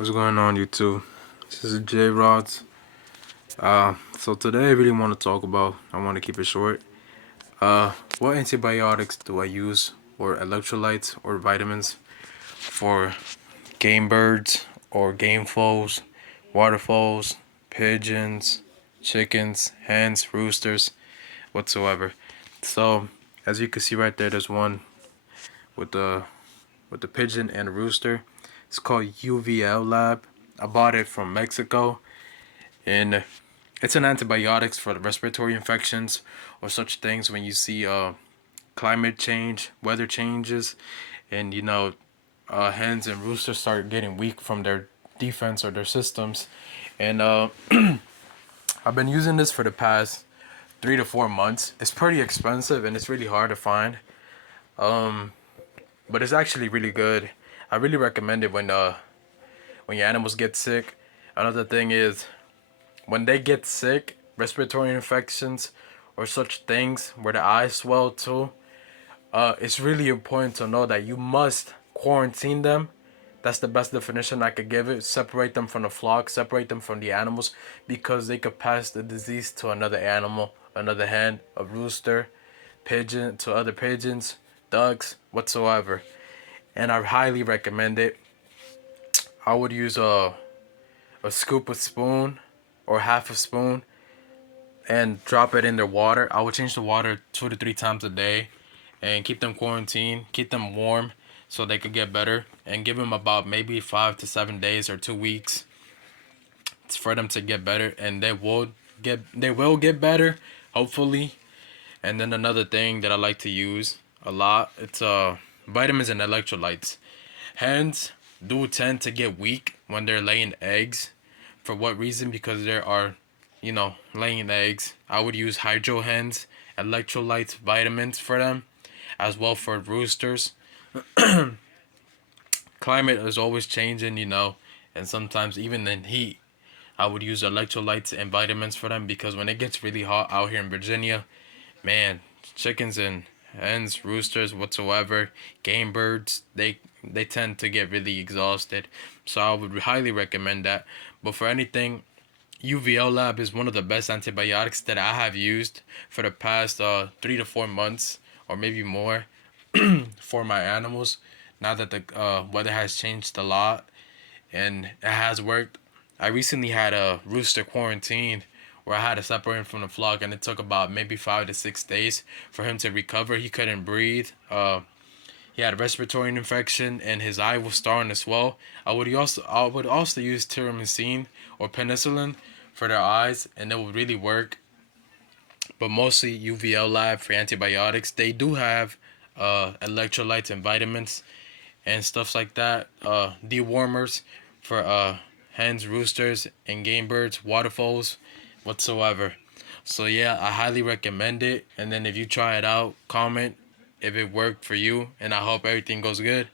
What's going on, YouTube? This is J Rods. So today I really want to talk about. I want to keep it short. What antibiotics do I use, or electrolytes, or vitamins for game birds or game foals, waterfalls, pigeons, chickens, hens, roosters, whatsoever. So as you can see right there, there's one with the pigeon and the rooster. It's called UVL Lab. I bought it from Mexico, and it's an antibiotics for the respiratory infections or such things when you see climate change, weather changes, and hens and roosters start getting weak from their defense or their systems. And I've been using this for the past 3 to 4 months. It's pretty expensive and it's really hard to find, but it's actually really good. I really recommend it when your animals get sick. Another thing is when they get sick, respiratory infections or such things where the eyes swell too, it's really important to know that you must quarantine them. That's the best definition I could give it. Separate them from the flock, separate them from the animals, because they could pass the disease to another animal, another hen, a rooster, pigeon, to other pigeons, ducks, whatsoever. And I highly recommend it. I would use a scoop of spoon or half a spoon and drop it in their water. I would change the water 2 to 3 times a day and keep them quarantined, keep them warm so they could get better, and give them about maybe 5 to 7 days or 2 weeks for them to get better, and they will get better, hopefully. And then another thing that I like to use a lot, it's vitamins and electrolytes. Hens do tend to get weak when they're laying eggs. For what reason? Because there are, laying eggs. I would use hydro hens, electrolytes, vitamins for them, as well for roosters. Climate is always changing, and sometimes even in heat, I would use electrolytes and vitamins for them, because when it gets really hot out here in Virginia, man, chickens and hens, roosters, whatsoever, game birds, they tend to get really exhausted. So I would highly recommend that. But for anything, UVL Lab is one of the best antibiotics that I have used for the past 3 to 4 months or maybe more for my animals. Now that the weather has changed a lot and it has worked. I recently had a rooster quarantine where I had to separate him from the flock, and it took about maybe 5 to 6 days for him to recover. He couldn't breathe. He had a respiratory infection, and his eye was starting to swell. I would also use tiramycin or penicillin for their eyes, and it would really work. But mostly UVL Lab for antibiotics. They do have electrolytes and vitamins and stuff like that. Dewormers for hens, roosters, and game birds, waterfalls, whatsoever. So yeah, I highly recommend it. And then if you try it out, comment if it worked for you. And I hope everything goes good.